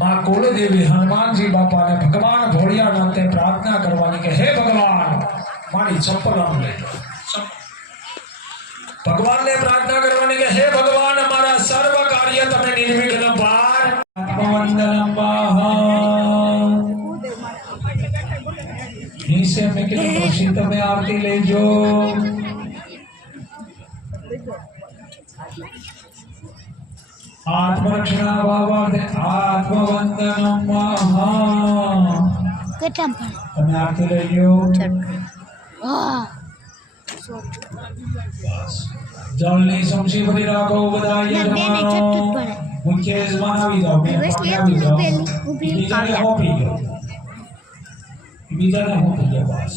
मां कुलदेवी हनुमान जी बापा ने भगवान भोलियानाथ ने प्रार्थना करवानी के हे भगवान मारी चप्पल आम ले भगवान ने प्रार्थना करवानी के हे भगवान हमारा सर्व कार्य तमे निर्विघ्न पार आत्मवंदनम नीचे में के प्रसिद्ध में आरती ले जो आत्मरक्षणा भावार्थे आत्मवंदनम કેટલામ પણ તમે આરતી લઈ લ્યો વાહ જળની સમસી ભરી રાખો બધાય મુખ્ય યજમાન આવી જાઓ આવી જાઓ બીજાને હોપી ગયો બીજાને હોપી ગયો બસ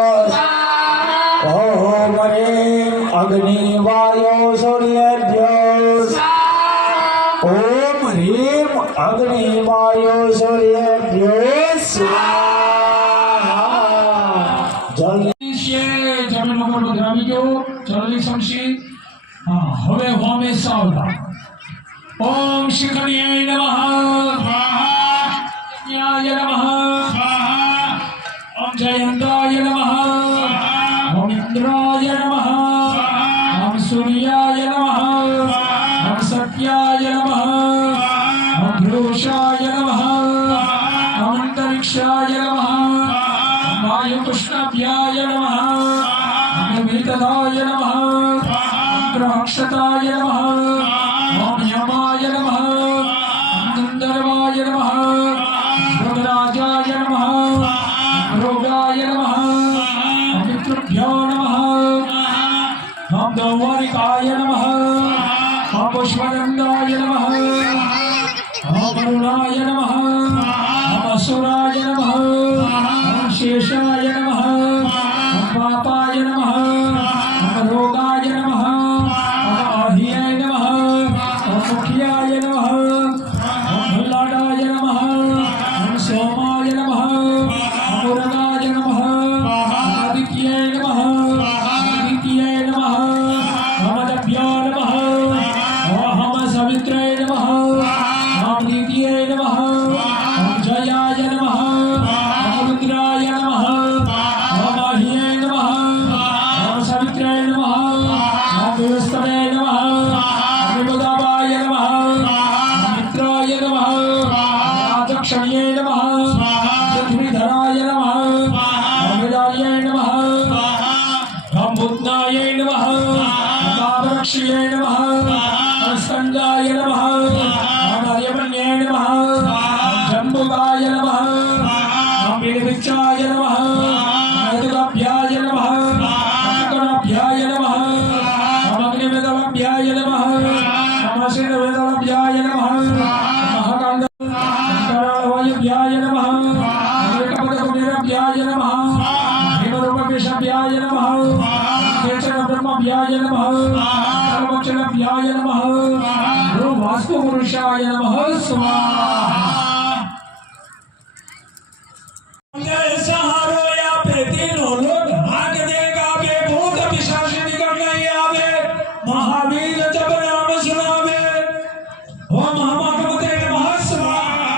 જલ્દી છે જમીન ઉપર બધું આવી ગયો જલ્દી સમસી હા હવે હોમે સાવધાન ઓમ શિખણ્યાય નમઃ સ્વાહા ન્યાય નમઃ સ્વાહા ઓમ જયંતાય નમઃ સ્વાહા ઓમ ઇન્દ્રાય નમઃ સ્વાહા ઓમ સૂર્યાય નમઃ સ્વાહા ઓમ સત્યાય નમઃ સ્વાહા ઓમ પુરુષાય નમઃ સ્વાહા ઓમ અંતરિક્ષાય નમઃ સ્વાહા વાયુપુષ્ણાભ્યાય નમઃ સ્વાહા ઓમ વિતધાય નમઃ સ્વાહા ઓમ ગ્રહક્ષતાય નમઃ ओम यमाय नमः ओम गंधर्वाय नमः ओम राजाय नमः ओम रोगाय नमः ओम पितृभ्यो नमः ओम दौवारिकाय नमः ओम पुष्पगंधाय नमः ओम वरुणाय नमः ओम असुराय नमः ओम शेषाय नमः ओम पापाय नमः ओम रोगाय नमः ओम आहियाय नमः मुखियाय नमः ओम भल्लाडाय नमः ओम सोमाय नमः ओम उरगाय नमः ओम आदित्याय नमः ओम आदित्याय नमः ओम अदभ्याय नमः ओम सवित्राय नमः ओम दित्याय नमः ओम जयाय नमः ओम रुद्राय नमः ओम आहियाय नमः ओम सवित्राय नमः ओम विवस्त्राय नमः क्षण्ये नमः पृथ्वीधराय नमः अमृताय नमः ओम भूतनाय नमः कामरक्षये नमः स्कंदाय नमः आर्यमन्ये नमः जम्बुकाय नमः वीरविच्चाय नमः मधुकाभ्याय नमः अकराभ्याय नमः अग्निवेदवाभ्याय नमः अमसिनवेदवाभ्याय नमः महाकांड वायुभ्याय नमः एकपदकुटीरभ्याय नमः हेमरूपकेशाभ्याय नमः केशवब्रह्मभ्याय नमः सर्वक्षणभ्याय नमः वास्तुपुरुषाय नमः स्वाहा सहारो या पे तीनों लोग भाग देगा बे भूत पिशाच निकट नहीं आवे महावीर जब नाम सुनावे ओम महामते नमः स्वाहा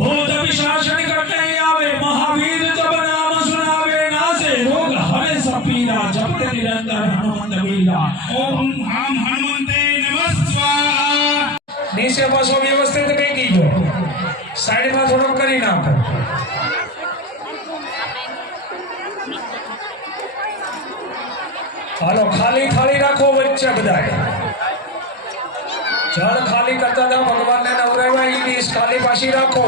भूत पिशाच निकट नहीं आवे महावीर जब नाम सुनावे नासे रोग हरे सब पीरा जपते निरंतर हनुमंत वीरा ओम हम हनुमते नमः स्वाहा नीचे पासो व्यवस्थित कई कीजो साइड में थोड़ो करी नाखो हालो खाली थाली राखो बच्चा बधाई जल खाली करता था भगवान ने नवरेवा ई डिश खाली पासी राखो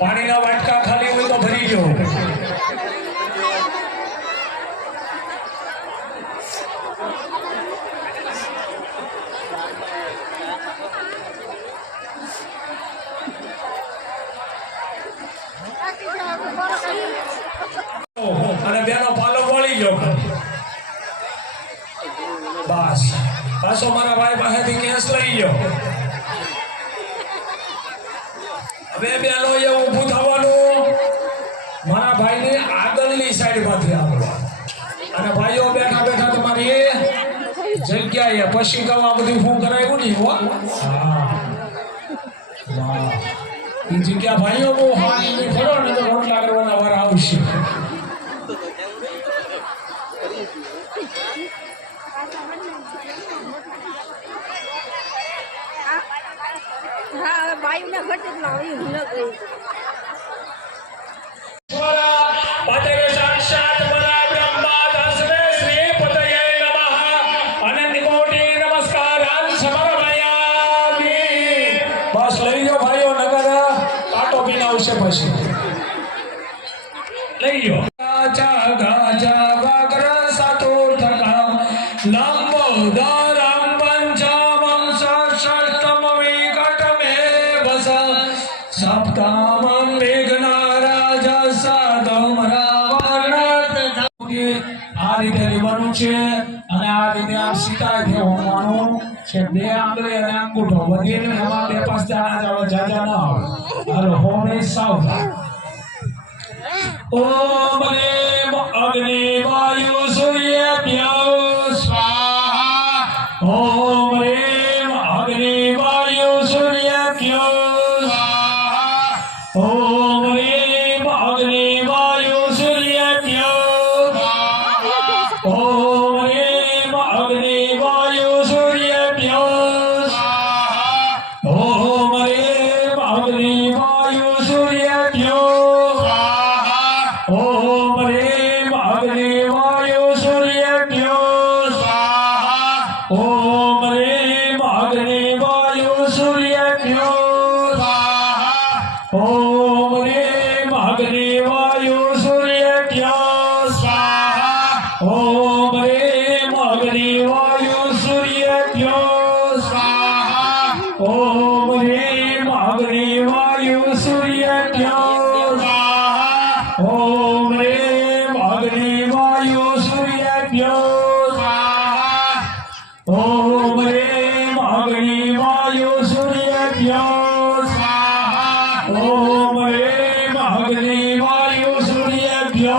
पानी ना वाटका खाली हुई तो भरी जो અને બેનો પાલો વળી ગયો બસ પાછો મારા ભાઈ પાસેથી કેસ લઈ ગયો હવે બેનો એ ઊભું થવાનું મારા ભાઈની આગળની સાઈડ માંથી આવવાનું અને ભાઈઓ બેઠા બેઠા તમારી એ જગ્યાએ પછી ગવા બધું હું કરાવ્યું નહીં હો વાહ એ જગ્યા ભાઈઓ બહુ હાથ ખરો ને તો રોટલા કરવાના વારા આવશે हाँ भाई मैं घट ना हुई न गई पतये साक्षात बला ब्रह्मा तस्मै श्री पतये नमः अनंत कोटि नमस्कारान् समर्पयामि बस લઈ જાઓ ભાઈઓ નગર કાટો પીને આવશે પછી લઈ જાઓ ગાજા ગાજા વાગ્ર સાતુર્થકા લંબોદરમ પંચમમ ષષ્ઠમ વિકટમે વસ સપ્તમમ મેઘનારાજ સાધમ રાવણ આ રીતે લેવાનું છે અને આ રીતે આ સીતા હોવાનું કે 2 આંગળી અને અંગૂઠો વધીને એમાં 2-5 દાણા જાવ જાજા ન આવે હાલો હોમે સાવધાન ઓમ રેમ અગ્નિ વાયુ સૂર્યભ્યો સ્વાહા ઓમ રેમ અગ્નિ વાયુ સૂર્યભ્યો સ્વાહા ઓમ રેમ અગ્નિ વાયુ સૂર્યભ્યો સ્વાહા ઓમ રેમ અગ્નિ વાયુ સૂર્યભ્યો સ્વાહા ઓમ રેમ અગ્નિ વાયુ સૂર્યભ્યો ओम रेम अग्नि वायु सूर्यभ्यो स्वाहा ओम रेम अग्नि वायु सूर्यभ्यो स्वाहा ओम रेम अग्नि वायु सूर्यभ्यो स्वाहा ओम रेम अग्नि वायु सूर्यभ्यो स्वाहा ओम रेम अग्नि वायु सूर्यभ्यो ओम रेम अग्नि वायु सूर्यभ्यो स्वाहा ओम रेम अग्नि वायु सूर्यभ्यो स्वाहा ओम रेम अग्नि वायु सूर्यभ्यो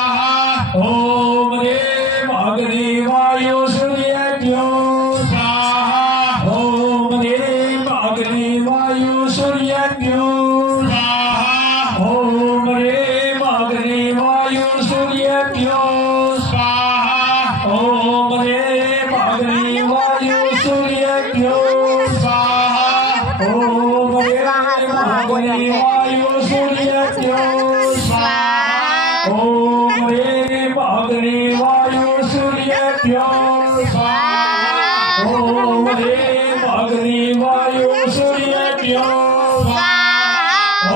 स्वाहा ओम रेम अग्नि वायु सूर्यभ्यो स्वाहा ओम रेम अग्नि वायु सूर्यभ्यो स्वाहा ओम रेम अग्नि वायु सूर्यभ्यो स्वाहा ओम रेम अग्नि वायु सूर्यभ्यो स्वाहा ओम रेम अग्नि वायु सूर्यभ्यो स्वाहा ओम रेम अग्नि वायु सूर्यभ्यो स्वाहा ओम रेम अग्नि वायु सूर्यभ्यो स्वाहा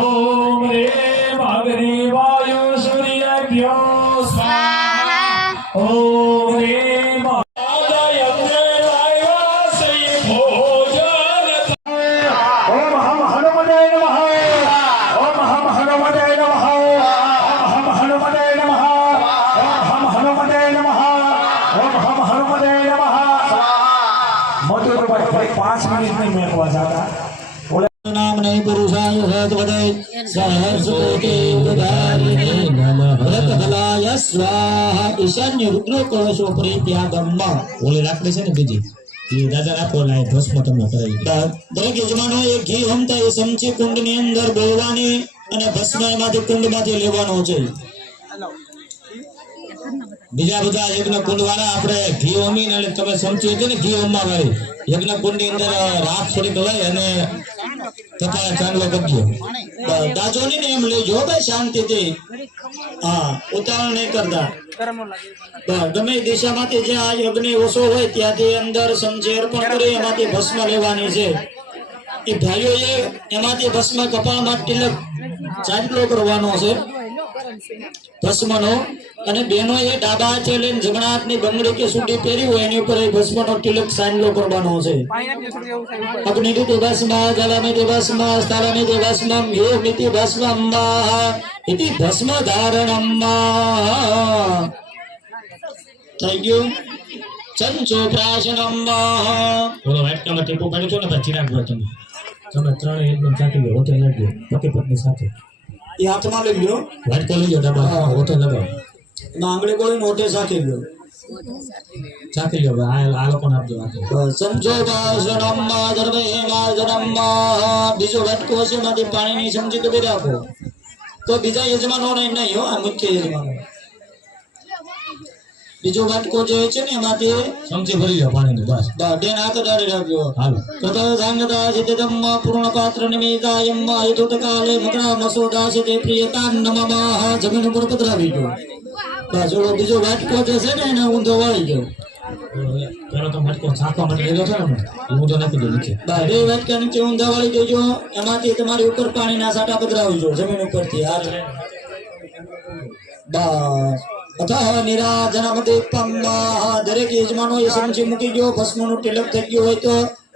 ओम रेम अग्नि वायु सूर्यभ्यो स्वाहा ओम रेम ओम हम हनुमते नमः ओम हम हनुमते नमः ओम हम हनुमते नमः ओम हम हनुमते नमः ओम हम हनुमते नमः मोटू तो भाई 5 मिनट नहीं मैं को जाता नाम नहीं पुरुषाय सहस्रपदे सहस्रकोटि उदारिणे नमः व्रतफलाय स्वाहा ईशान्य रुद्र कलशो परित्यागम ઓલે લાકડી છે ને બીજી એ દાદા આપો લાય ભસ્મ તમને કરાવી દરેક યજમાનો એ ઘી હોમતા એ સમચી કુંડની અંદર બોલવાની અને ભસ્મ એમાંથી કુંડમાંથી લેવાનો છે બીજા બધા યજ્ઞ કુંડ વાળા આપણે ઘી હોમીને એટલે તમે સમજી હતી ને ઘી હોમવા વાળી યજ્ઞ કુંડની અંદર રાખ થોડીક લઈ અને તમારે ચાંદલો કરજો દાજો ને એમ લેજો ભાઈ શાંતિથી હા ઉતાવળ નહીં કરતા ગમે દિશામાંથી જ્યાં યજ્ઞ ઓછો હોય ત્યાંથી અંદર સમજે અર્પણ કરી એમાંથી ભસ્મ લેવાની છે એ ભાઈઓએ એમાંથી ભસ્મ કપાળમાં તિલક ચાંદલો કરવાનો છે ભસ્મનો અને બહેનો એ ડાબા હાથે લઈને જમણા હાથની બંગડી કે સૂટી પહેરી હોય એની ઉપર એ ભસ્મનો તિલક ચાંદલો કરવાનો છે અગ્નિતિ ભસ્મ જલમિતિ ભસ્મ સ્થળમિતિ ભસ્મ યોમિતિ ભસ્મ ઇતિ ભસ્મ ધારણમ થઈ ગયું ચંચો પ્રાશનમ બોલો વાટકામાં ટીપો પાડ્યો છો ને પછી ચિરાગ તમે તમે ત્રણે એકદમ ચાકી લો હોટલ લાગ્યો પતિ પત્ની સાથે એ હાથમાં લઈ લ્યો વાટકો લઈ લો ડબ્બા હોટલ લગાવો ના આંગળી ગોળીને હોટે ચાકી લ્યો ચાકી લ્યો આ લોકોને આપજો સમજો ભાષણમ ધર્મ બીજો વાટકો છે એમાંથી પાણીની સમજી તો બે રાખો તો બીજા યજમાનો નહીં હો આ મુખ્ય યજમાનો બીજો વાટકો જે છે ને એમાંથી સમજી ભરી લો પાણીનું બસ બેન હાથ ડાળી રાખજો હાલો તતો સાંગતા સિદ્ધમ પૂર્ણ પાત્ર નિમિતાયમ આયુત કાલે મકરા મસોદા છે તે પ્રિયતા નમઃ જમીન ઉપર પધરાવી ગયો બસ ઓલો બીજો વાટકો જે છે ને એને ઊંધો વાળી ગયો પેલો તો વાટકો છાપવા માટે લીધો છે ને એ ઊંધો નાખી દો નીચે બે વાટકા નીચે ઊંધા વાળી દેજો એમાંથી તમારી ઉપર પાણીના સાટા પધરાવજો જમીન ઉપરથી હાલ બસ अतः निराजनम दीपम दरेक यजमानो ये समझी मूकी गयो भस्मનું તિલક થઈ ગયો હોય તો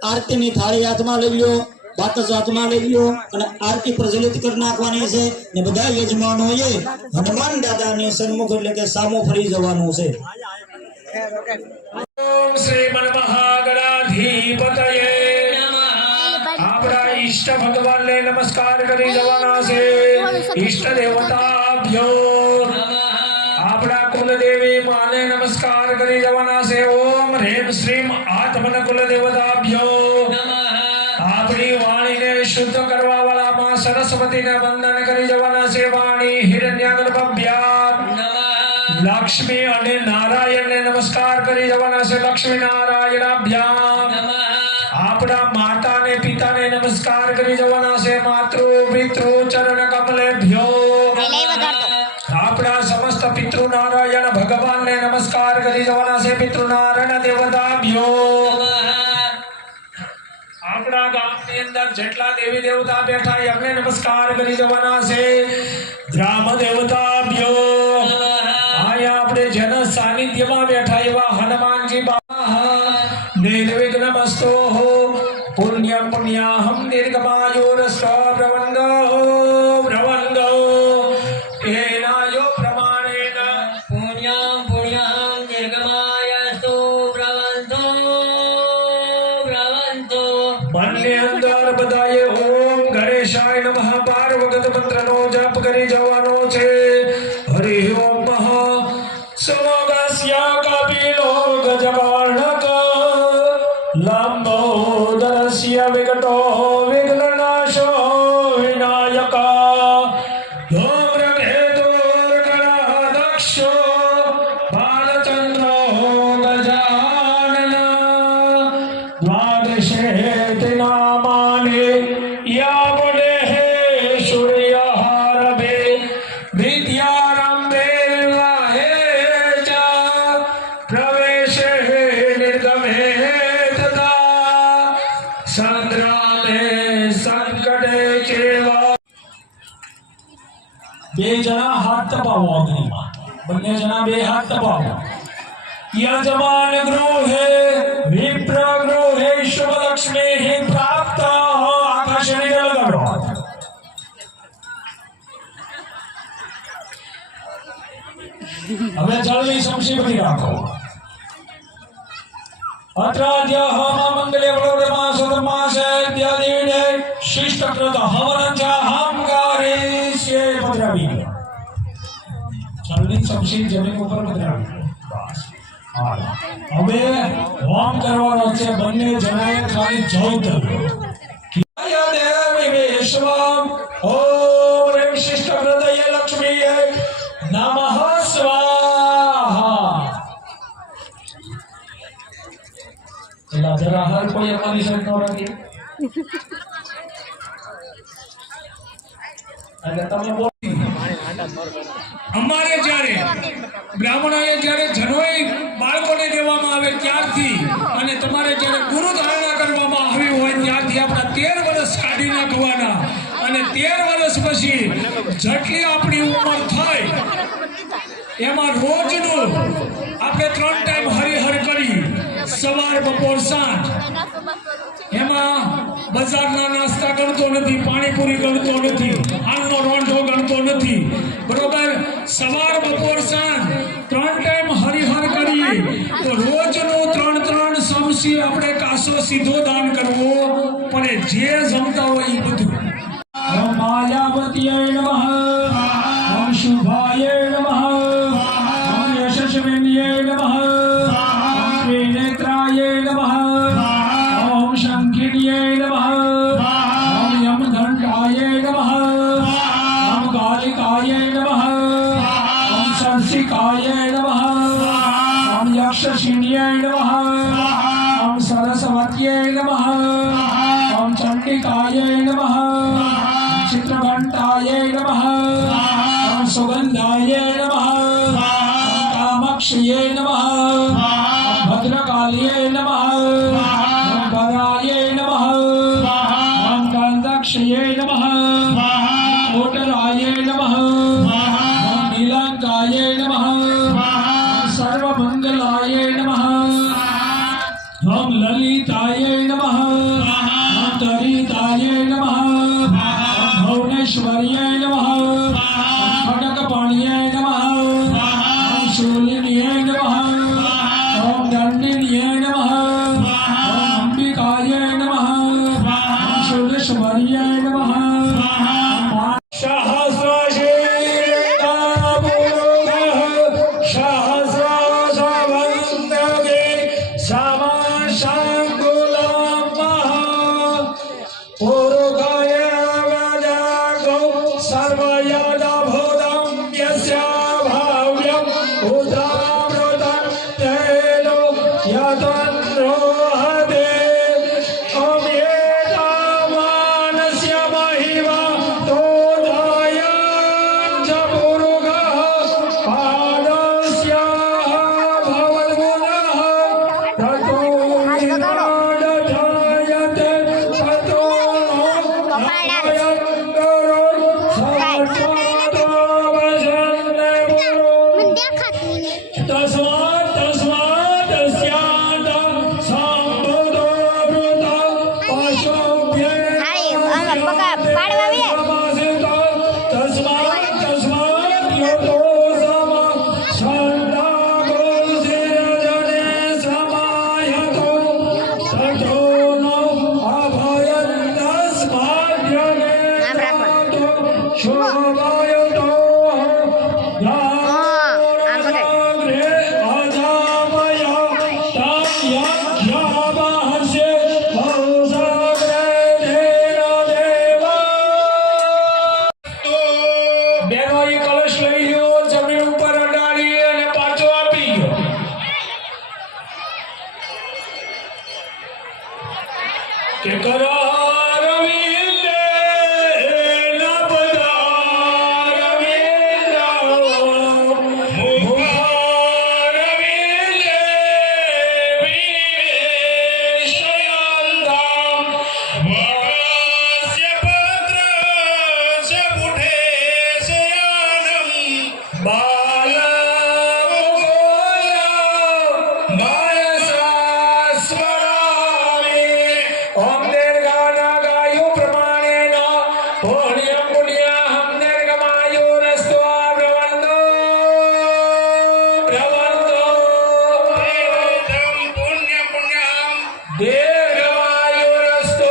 આરતીની થાળી હાથમાં લઈ લ્યો બાતસ હાથમાં લઈ લ્યો અને આરતી પ્રજ્વલિત કરી નાખવાની છે ને બધા યજમાનોએ હનુમાન દાદાની સન્મુખ એટલે કે સામો ફરી જવાનું છે ઓમ શ્રીમન્મહાગણાધિપતયે આપણા ઈષ્ટ ભગવાનને નમસ્કાર કરી જવાના છે. ઈષ્ટ દેવતાભ્યો આપણા કુલદેવી માને નમસ્કાર કરી જવાના છે. ઓમ હ્રેમ શ્રીમ આત્મન કુલદેવતાભ્યો આપણી વાણીને શુદ્ધ કરવા વાળા માં સરસ્વતીને વંદન કરી જવાના છે. વાણી હિરણ્યગર્ભભ્યામ લક્ષ્મી અને નારાયણને નમસ્કાર કરી જવાના છે. લક્ષ્મી નારાયણાભ્યામ આપણા માતા અને પિતાને નમસ્કાર કરી જવાના છે. માતૃ પિતૃ ચરણ કમલેભ્યો આપણા સમસ્ત પિતૃ નારાયણ ભગવાનને નમસ્કાર કરી જવાના છે. પિતૃ નારાયણ દેવતાભ્યો આપણા ગામની અંદર જેટલા દેવી દેવતા બેઠા એમને નમસ્કાર કરી જવાના છે. ગ્રામ દેવતાભ્યો આયા આપણે જેના સાનિધ્યમાં બેઠા એવા હનુમાનજી બાબા નિર્વિઘ્નમસ્તો પુણ્ય પુણ્યાહમ દીર્ઘમાયુરસ્વ પ્રવંદો એનાયો પ્રમાણેન પુણ્યં પુણ્યં દીર્ઘમાયસ્તુ પ્રવંતો મનની અંદર બધાએ ઓમ ગણેશાય નમઃ પાર્વગત મંત્રનો જપ કરી જવાનો છે. હરિ ઓમ સમગસ્ય કપિલો ગજવાણક લંબોદરસ્ય વિકટો વિઘ્નનાશો વિનાયક ધૂમ્રકેતુર્ગણાધક્ષો બાલચંદ્રો ગજાનન દ્વાદશેતિ નામાનિ યાવડે સૂર્યહારભે વિદ્યારંભે વિવાહે ચ પ્રવેશે નિર્ગમે તથા સંગ્રામે સંકટે ચેવ. બે જણા હાથ તપાવો અગ્નિમાં. બંને જણા બે હાથ તપાવો. યજમાન ગૃહે વિપ્ર ગૃહે શુભલક્ષ્મી પ્રાપ્ત. આકાશ લગાડો. હવે જળની સંક્ષિપ્તિ રાખો. અત્રાદ્ય હમ મંગલે વડોદરમાં સુધર્માસે ઇત્યાદિને શિષ્ટકૃત હવનંચ હમ ગારીષ્યે પધરાવી. જળની સંક્ષિપ્ત જમીન ઉપર પધરાવી. બસ. હવે હોમ કરવાનો છે. બંને જણાએ ખાલી જળ ધર્યો. કિયા દેવી વિશ્વમ ઓમ રેમ શિષ્ટ હૃદય લક્ષ્મીએ નમઃ સ્વાહા. એલા જરા હર કોઈ અમારી શબ્દ નથી. એટલે તમે બોલી અમારે જ્યારે બ્રાહ્મણોએ જ્યારે જનોઈ બાળકોને દેવામાં આવે ત્યારથી અને તમારે જ્યારે ગુરુ ધારણા કરવામાં આવી હોય ત્યારથી આપણા 13 વર્ષ કાઢી નાખવાના. અને 13 વર્ષ પછી જેટલી આપણી ઉંમર થાય એમાં રોજનું આપણે 3 ટાઈમ હરિહર કરી સવાર બપોર સાંજ. એમાં બજારના નાસ્તા ગણતો નથી, પાણીપુરી ગણતો નથી, આલનો રોંઢો ગણતો નથી. બરોબર? સવાર બપોર સાંજ 3 ટાઈમ હરિહર કરીએ તો રોજનું 3 સમસી આપણે કાસો સીધો દાન કરવો પડે. જે જમતા હોય એ બધું. ઓમ માયાવતીય નમઃ. ઓમ શુભાય નમઃ. ઓમ યશસ્વિન્યે નમઃ. ઓમ ત્રિનેત્રાય નમઃ. ઓમ શંખિન્યે નમઃ. ઓમ યમદંડાય નમઃ. ઓમ કાલિકાય નમઃ. ઓમ સરસિકાય નમઃ. ઓમ યક્ષશિન્યે નમઃ. ઓમ સરસ્વત્यै નમઃ. ઓમ ચંડિકાય નમઃ. चित्रघंटाय नमः. ओम सुगंधाय नमः. ओम कामाक्षये नमः. ओम भद्रकाल्ये नमः. ओम वराये नमः. ओम गंधक्षये नमः. कोटराय नमः. ओम नीलांकाय नमः. ओम सर्वमंगलाय नमः. ओम ललिताय नमः. ओम तरिताय नमः. भुवनेश्वर्यै नमः. खडकपाण्यै नमः. शूलिन्यै नमः. ओम दंडिन्यै सर्वयदभूतं यस्य भाव्यं उदामृतं तेनो यतन्रोहते अव्येतावानस्य महिमा तोदायं च पुरुषः पादस्य भवद्गुणः ततो विराडजायते ततो કે કરાર વિલે લબદાર વિલે મુબાર વિલે વિશયંદમ વાસ્ય પત્ર સ પુઠે સયાનમ બાલ ओम निर्गाना गायो प्रमाणेन पुण्यं पुण्यहं निर्गमायोरस्तु ब्रवन्तो ब्रवन्तो देवं पुण्यं पुण्यहं निर्गमायोरस्तु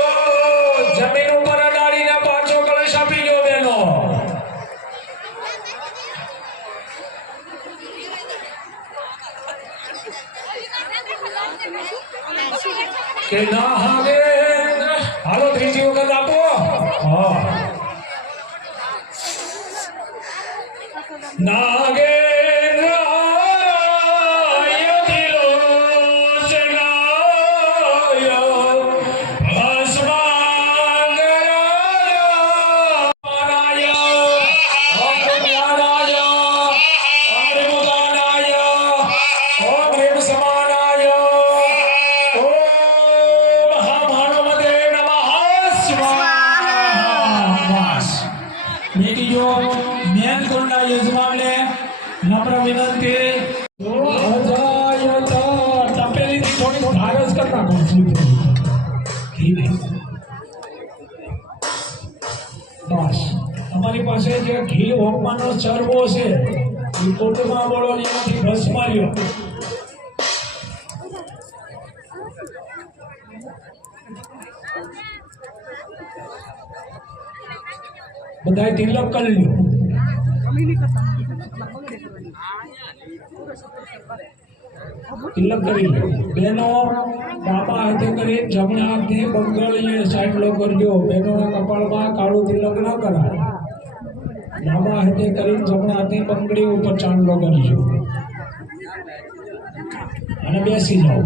जमीन ઉપર અડાડીને પાછો કળશ આપી ગયો બેનો કે ના હવે હાલો ત્રીજી વખત આપો હા નાગે यजमानले नम्र विनंती तपेलीથી થોડી ભારસ કરતા બસ તમારી પાસે જે ઘી હોમવાનો ચરબો છે એ કુટુંબમાં બોલો એનાથી ભસ માર્યો બધાય તિલક કરી લ્યો તિલક કરી લો બેનો ડાબા હાથે કરી જમણા હાથે બંગળીએ સાઈડલો કરજો બેનોના કપાળમાં કાળું તિલક ન કરાય ડાબા હાથે કરી જમણા હાથે બંગડી ઉપર ચાંદલો કરજો અને બેસી જાઓ